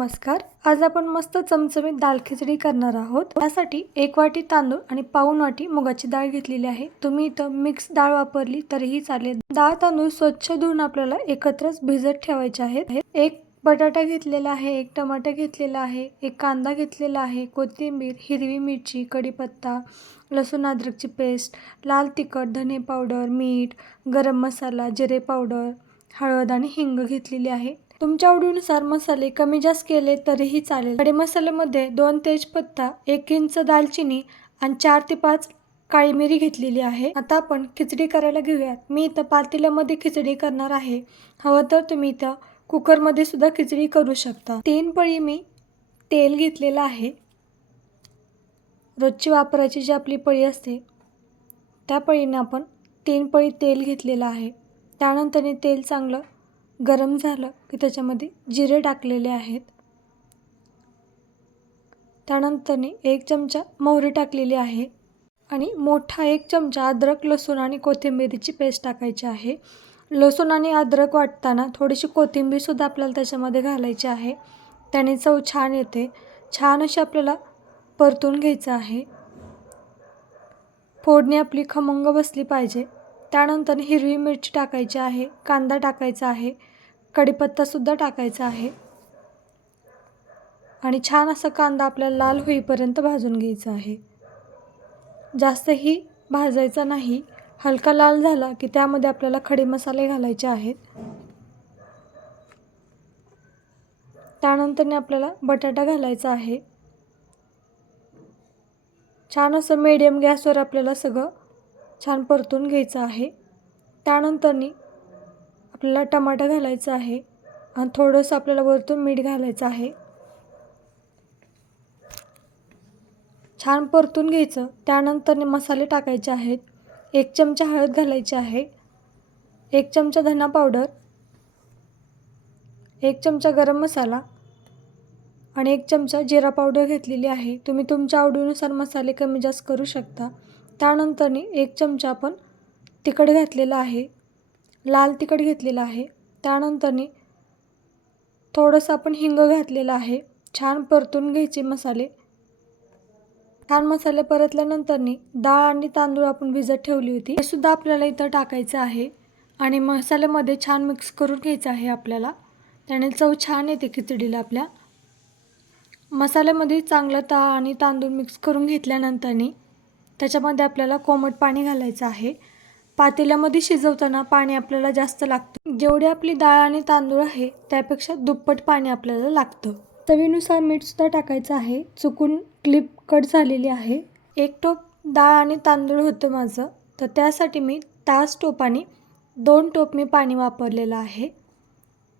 नमस्कार. आज आपण मस्त चमचमीत दाल खिचडी करणार आहोत. त्यासाठी एक वाटी तांदूळ आणि पाऊन वाटी मुगाची डाळ घेतलेली आहे. तुम्ही इथं मिक्स डाळ वापरली तरीही चालेल. डाळ तांदूळ स्वच्छ धुवून आपल्याला एकत्रच भिजत ठेवायचे आहेत. एक बटाटा घेतलेला आहे एक टमाटा घेतलेला आहे एक कांदा घेतलेला आहे कोथिंबीर हिरवी मिरची कढीपत्ता लसूण अद्रकची पेस्ट लाल तिखट धने पावडर मीठ गरम मसाला जिरे पावडर हळद आणि हिंग घेतलेली आहे. तुमच्या आवडीनुसार मसाले कमी जास्त केले तरीही चालेल. खडे मसाल्यामध्ये दोन तेजपत्ता एक इंच दालचिनी आणि चार ते पाच काळी मिरी घेतलेली आहे. आता आपण खिचडी करायला घेऊयात. मी इथं पातेल्यामध्ये खिचडी करणार आहे. हवं तर तुम्ही इथं कुकरमध्ये सुद्धा खिचडी करू शकता. तीन पळी मी तेल घेतलेलं आहे. रोजची वापराची जी आपली पळी असते त्या पळीने आपण तीन पळी तेल घेतलेलं आहे. त्यानंतर तेल चांगलं गरम झालं की त्याच्यामध्ये जिरे टाकलेले आहेत. त्यानंतरने एक चमचा मोहरी टाकलेली आहे आणि मोठा एक चमचा अद्रक लसूण आणि कोथिंबीरीची पेस्ट टाकायची आहे. लसूण आणि अद्रक वाटताना थोडीशी कोथिंबीरसुद्धा आपल्याला त्याच्यामध्ये घालायची आहे. त्याने चव छान येते. छान अशी आपल्याला परतून घ्यायचं आहे. फोडणी आपली खमंग बसली पाहिजे. त्यानंतर हिरवी मिरची टाकायची आहे कांदा टाकायचा आहे कढीपत्तासुद्धा टाकायचा आहे. आणि छान असा कांदा आपल्याला लाल होईपर्यंत भाजून घ्यायचा आहे. जास्तही भाजायचा नाही हलका लाल झाला की त्यामध्ये आपल्याला खडे मसाले घालायचे आहेत. त्यानंतरने आपल्याला बटाटा घालायचा आहे. छान असं मीडियम गॅसवर आपल्याला सगळं छान परतून घ्यायचं आहे. त्यानंतरनी आपल्याला टमाटर घालायचं आहे आणि थोडंसं आपल्याला वरतून मीठ घालायचं आहे. छान परतून घ्यायचं. त्यानंतरने मसाले टाकायचे आहेत. एक चमचा हळद घालायची आहे. एक चमचा धना पावडर. एक चमचा गरम मसाला. आणि एक चमचा जिरा पावडर घेतलेली आहे. तुम्ही तुमच्या आवडीनुसार मसाले कमी जास्त करू शकता. त्यानंतरनी एक चमचा आपण तिखट घातलेला आहे. लाल तिखट घेतलेलं आहे. त्यानंतरनी थोडंसं आपण हिंग घातलेलं आहे. छान परतून घ्यायचे मसाले. छान मसाले परतल्यानंतरनी डाळ आणि तांदूळ आपण भिजत ठेवली होती. हे सुद्धा आपल्याला इथं टाकायचं आहे आणि मसाल्यामध्ये छान मिक्स करून घ्यायचं आहे आपल्याला. त्याने चव छान येते खिचडीला आपल्या. मसाल्यामध्ये चांगलं ताळ आणि तांदूळ मिक्स करून घेतल्यानंतरनी त्याच्यामध्ये आपल्याला कोमट पाणी घालायचं आहे. पातेल्यामध्ये शिजवताना पाणी आपल्याला जास्त लागतं. जेवढी आपली डाळ आणि तांदूळ आहे त्यापेक्षा दुप्पट पाणी आपल्याला लागतं. चवीनुसार मीठसुद्धा टाकायचं आहे. चुकून क्लिप कट झालेली आहे. एक टोप डाळ आणि तांदूळ होतं माझं. तर त्यासाठी मी तास टोपाने दोन टोप मी पाणी वापरलेलं आहे.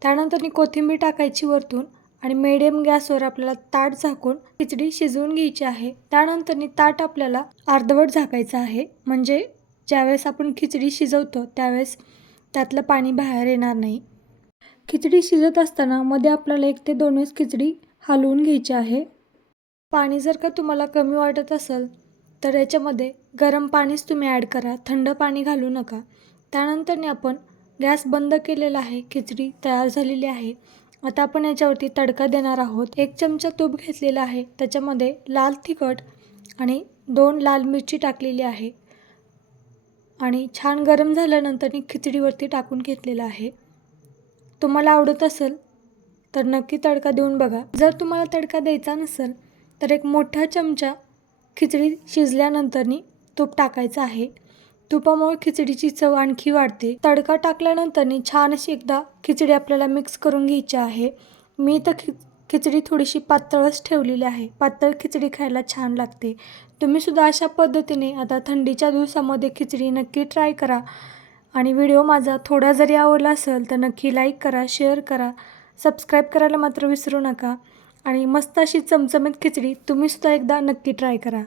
त्यानंतर मी कोथिंबीर टाकायची वरतून आणि मिडियम गॅसवर आपल्याला ताट झाकून खिचडी शिजवून घ्यायची आहे. त्यानंतर ताट आपल्याला अर्धवट झाकायचं आहे. म्हणजे ज्यावेळेस आपण खिचडी शिजवतो त्यावेळेस त्यातलं पाणी बाहेर येणार नाही. खिचडी शिजत असताना मध्ये आपल्याला एक ते दोन वेळेस खिचडी हलवून घ्यायची आहे. पाणी जर का तुम्हाला कमी वाटत असेल तर याच्यामध्ये गरम पाणीच तुम्ही ॲड करा. थंड पाणी घालू नका. त्यानंतरने आपण गॅस बंद केलेला आहे. खिचडी तयार झालेली आहे. आता आपण याच्यावरती तडका देणार आहोत. एक चमचा तूप घेतलेला आहे. त्याच्यामध्ये लाल तिखट आणि दोन लाल मिरची टाकलेली आहे. आणि छान गरम झाल्यानंतर मी खिचडीवरती टाकून घेतलेलं आहे. तुम्हाला आवडत असेल तर नक्की तडका देऊन बघा. जर तुम्हाला तडका द्यायचा नसेल तर एक मोठा चमचा खिचडी शिजल्यानंतरनी तूप टाकायचं आहे. तुपामुळे खिचडीची चव आणखी वाढते. तडका टाकल्यानंतरनी छान अशी एकदा खिचडी आपल्याला मिक्स करून घ्यायची आहे. मी तर खि खिचडी थोडीशी पातळच ठेवलेली आहे. पातळ खिचडी खायला छान लागते. तुम्हीसुद्धा अशा पद्धतीने आता थंडीच्या दिवसामध्ये खिचडी नक्की ट्राय करा. आणि व्हिडिओ माझा थोडा जरी आवडला असेल तर नक्की लाईक करा शेअर करा सबस्क्राईब करायला मात्र विसरू नका. आणि मस्त अशी चमचमीत खिचडी तुम्हीसुद्धा एकदा नक्की ट्राय करा.